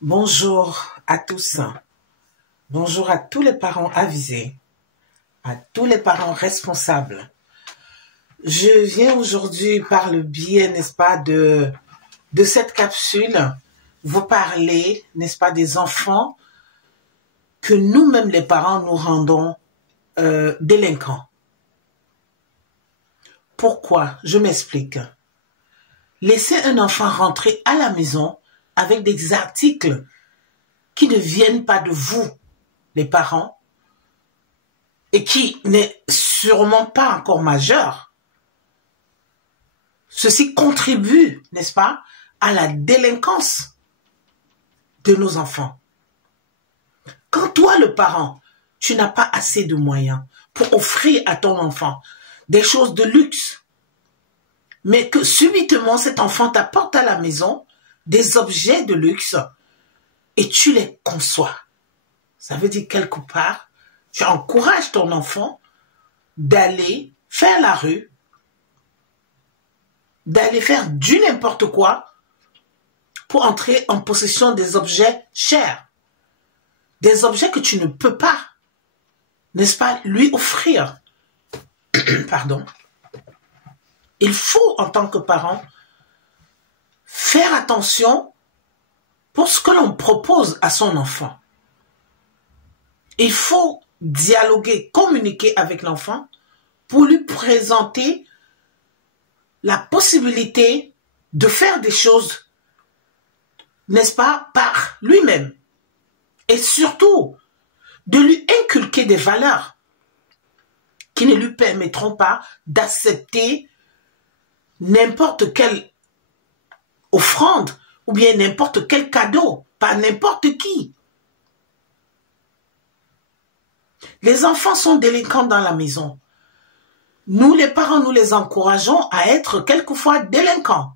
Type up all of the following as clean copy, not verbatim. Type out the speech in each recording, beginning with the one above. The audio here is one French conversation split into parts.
Bonjour à tous. Bonjour à tous les parents avisés, à tous les parents responsables. Je viens aujourd'hui par le biais, n'est-ce pas, de cette capsule, vous parler, n'est-ce pas, des enfants que nous-mêmes les parents nous rendons délinquants. Pourquoi? Je m'explique. Laisser un enfant rentrer à la maison avec des articles qui ne viennent pas de vous, les parents, et qui n'est sûrement pas encore majeur, ceci contribue, n'est-ce pas, à la délinquance de nos enfants. Quand toi, le parent, tu n'as pas assez de moyens pour offrir à ton enfant des choses de luxe, mais que subitement cet enfant t'apporte à la maison des objets de luxe et tu les conçois. Ça veut dire quelque part, tu encourages ton enfant d'aller faire la rue, d'aller faire du n'importe quoi pour entrer en possession des objets chers, des objets que tu ne peux pas, n'est-ce pas, lui offrir. Pardon. Il faut, en tant que parent, faire attention pour ce que l'on propose à son enfant. Il faut dialoguer, communiquer avec l'enfant pour lui présenter la possibilité de faire des choses, n'est-ce pas, par lui-même. Et surtout, de lui inculquer des valeurs qui ne lui permettront pas d'accepter n'importe quelle offrande ou bien n'importe quel cadeau, par n'importe qui. Les enfants sont délinquants dans la maison. Nous, les parents, nous les encourageons à être quelquefois délinquants.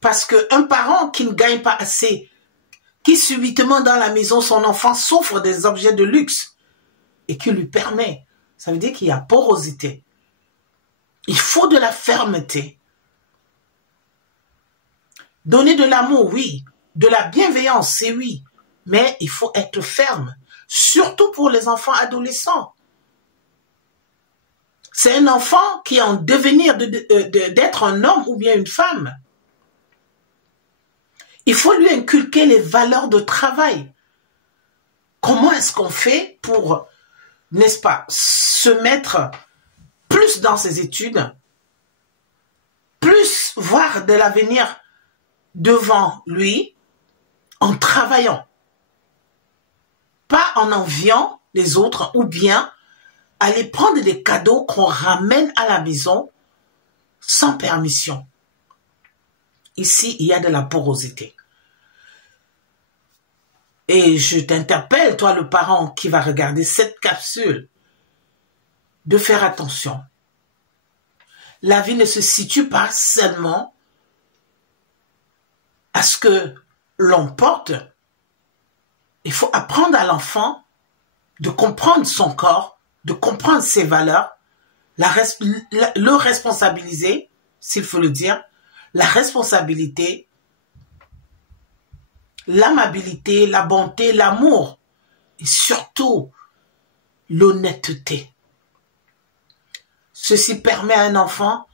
Parce qu'un parent qui ne gagne pas assez, qui subitement dans la maison, son enfant souffre des objets de luxe et qui lui permet, ça veut dire qu'il y a porosité. Il faut de la fermeté. Donner de l'amour, oui. De la bienveillance, c'est oui. Mais il faut être ferme. Surtout pour les enfants adolescents. C'est un enfant qui est en devenir d'être un homme ou bien une femme. Il faut lui inculquer les valeurs de travail. Comment est-ce qu'on fait pour, n'est-ce pas, se mettre plus dans ses études, plus voir de l'avenir devant lui en travaillant, pas en enviant les autres ou bien aller prendre des cadeaux qu'on ramène à la maison sans permission. Ici, il y a de la porosité. Et je t'interpelle, toi le parent qui va regarder cette capsule, de faire attention. La vie ne se situe pas seulement à ce que l'on porte. Il faut apprendre à l'enfant de comprendre son corps, de comprendre ses valeurs, le responsabiliser, s'il faut le dire, la responsabilité, l'amabilité, la bonté, l'amour et surtout l'honnêteté. Ceci permet à un enfant,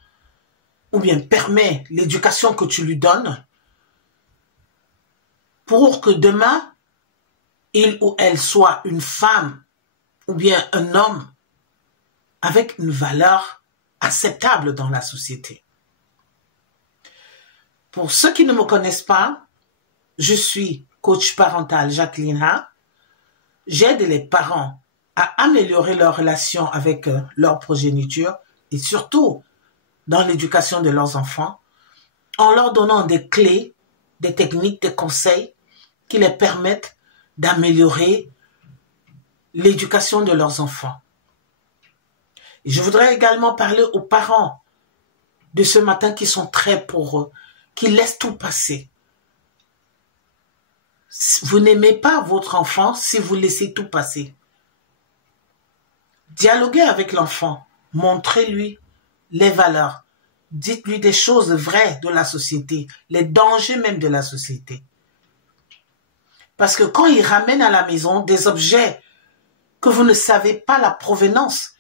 ou bien permet l'éducation que tu lui donnes, pour que demain, il ou elle soit une femme ou bien un homme avec une valeur acceptable dans la société. Pour ceux qui ne me connaissent pas, je suis coach parental Jacqueline Ha. J'aide les parents à améliorer leur relation avec leur progéniture et surtout dans l'éducation de leurs enfants en leur donnant des clés, des techniques, des conseils qui les permettent d'améliorer l'éducation de leurs enfants. Et je voudrais également parler aux parents de ce matin qui sont très poreux, qui laissent tout passer. Vous n'aimez pas votre enfant si vous laissez tout passer. Dialoguez avec l'enfant, montrez-lui les valeurs, dites-lui des choses vraies de la société, les dangers même de la société. Parce que quand ils ramènent à la maison des objets que vous ne savez pas la provenance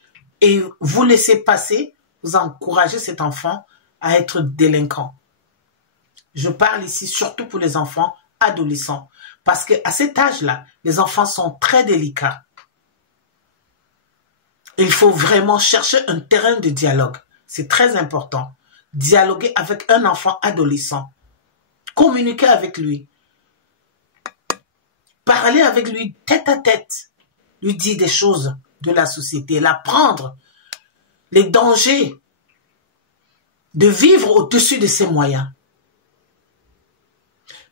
et vous laissez passer, vous encouragez cet enfant à être délinquant. Je parle ici surtout pour les enfants adolescents. Parce qu'à cet âge-là, les enfants sont très délicats. Il faut vraiment chercher un terrain de dialogue. C'est très important. Dialoguer avec un enfant adolescent. Communiquer avec lui. Parler avec lui tête à tête. Lui dire des choses de la société. L'apprendre. Les dangers. De vivre au-dessus de ses moyens.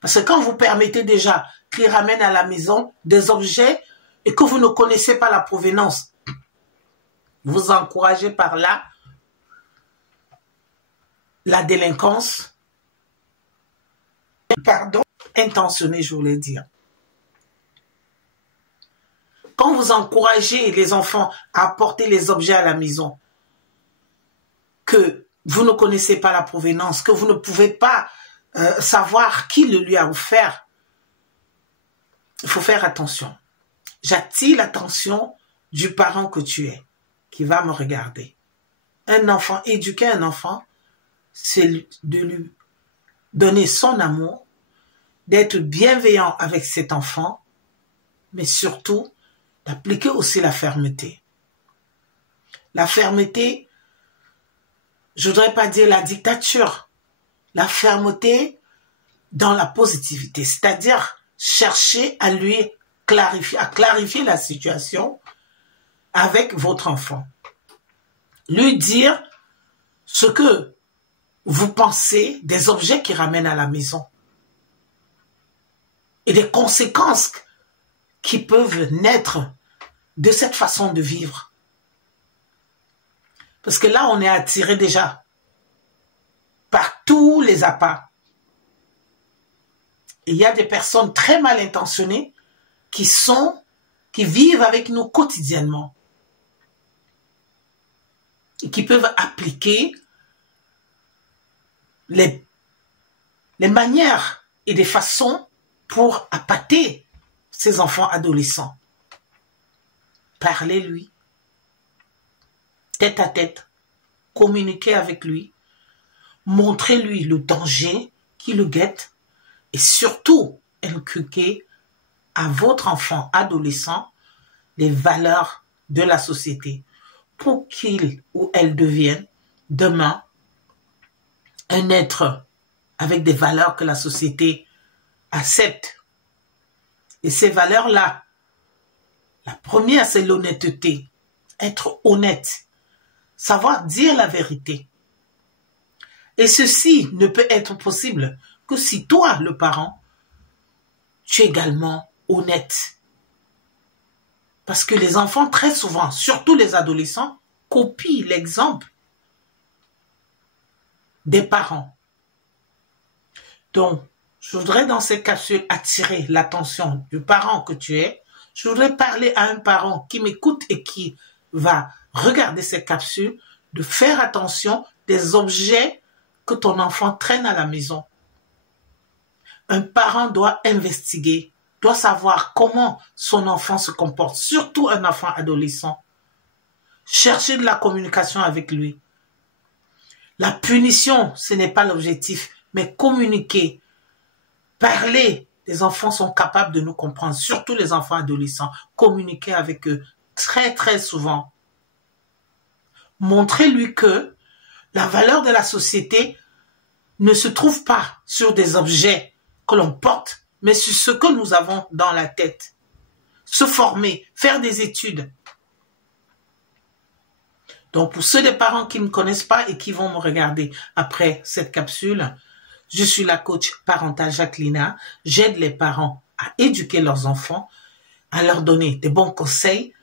Parce que quand vous permettez déjà qu'il ramène à la maison des objets et que vous ne connaissez pas la provenance, vous encouragez par là la délinquance, pardon, intentionnée, je voulais dire. Quand vous encouragez les enfants à apporter les objets à la maison, que vous ne connaissez pas la provenance, que vous ne pouvez pas savoir qui le lui a offert, il faut faire attention. J'attire l'attention du parent que tu es, qui va me regarder. Un enfant, éduquer un enfant, c'est de lui donner son amour, d'être bienveillant avec cet enfant, mais surtout d'appliquer aussi la fermeté. La fermeté, je ne voudrais pas dire la dictature, la fermeté dans la positivité, c'est-à-dire chercher à lui clarifier la situation avec votre enfant. Lui dire ce que vous pensez des objets qui ramènent à la maison et des conséquences qui peuvent naître de cette façon de vivre. Parce que là, on est attiré déjà par tous les appâts. Il y a des personnes très mal intentionnées qui vivent avec nous quotidiennement et qui peuvent appliquer les manières et des façons pour appâter ces enfants adolescents. Parlez-lui, tête à tête, communiquez avec lui, montrez-lui le danger qui le guette et surtout inculquez à votre enfant adolescent les valeurs de la société pour qu'il ou elle devienne demain un être avec des valeurs que la société accepte. Et ces valeurs-là, la première, c'est l'honnêteté. Être honnête. Savoir dire la vérité. Et ceci ne peut être possible que si toi, le parent, tu es également honnête. Parce que les enfants, très souvent, surtout les adolescents, copient l'exemple des parents. Donc, je voudrais dans cette capsule attirer l'attention du parent que tu es. Je voudrais parler à un parent qui m'écoute et qui va regarder cette capsule, de faire attention des objets que ton enfant traîne à la maison. Un parent doit investiguer, doit savoir comment son enfant se comporte, surtout un enfant adolescent. Chercher de la communication avec lui. La punition, ce n'est pas l'objectif, mais communiquer, parler. Les enfants sont capables de nous comprendre, surtout les enfants adolescents. Communiquer avec eux très très souvent. Montrez-lui que la valeur de la société ne se trouve pas sur des objets que l'on porte, mais sur ce que nous avons dans la tête. Se former, faire des études. Donc pour ceux des parents qui ne me connaissent pas et qui vont me regarder après cette capsule, je suis la coach parentale Jacquelina. J'aide les parents à éduquer leurs enfants, à leur donner des bons conseils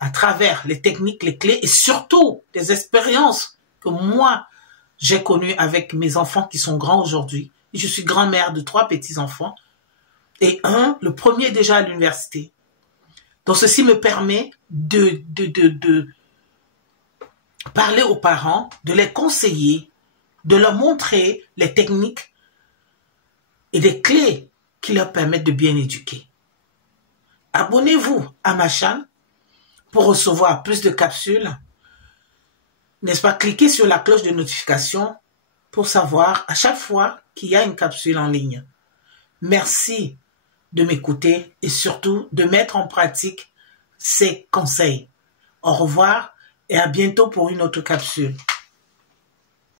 à travers les techniques, les clés et surtout des expériences que moi, j'ai connues avec mes enfants qui sont grands aujourd'hui. Je suis grand-mère de 3 petits-enfants et le premier est déjà à l'université. Donc ceci me permet de parler aux parents, de les conseiller, de leur montrer les techniques et des clés qui leur permettent de bien éduquer. abonnez-vous à ma chaîne pour recevoir plus de capsules. N'est-ce pas? Cliquez sur la cloche de notification pour savoir à chaque fois qu'il y a une capsule en ligne. Merci de m'écouter et surtout de mettre en pratique ces conseils. Au revoir et à bientôt pour une autre capsule.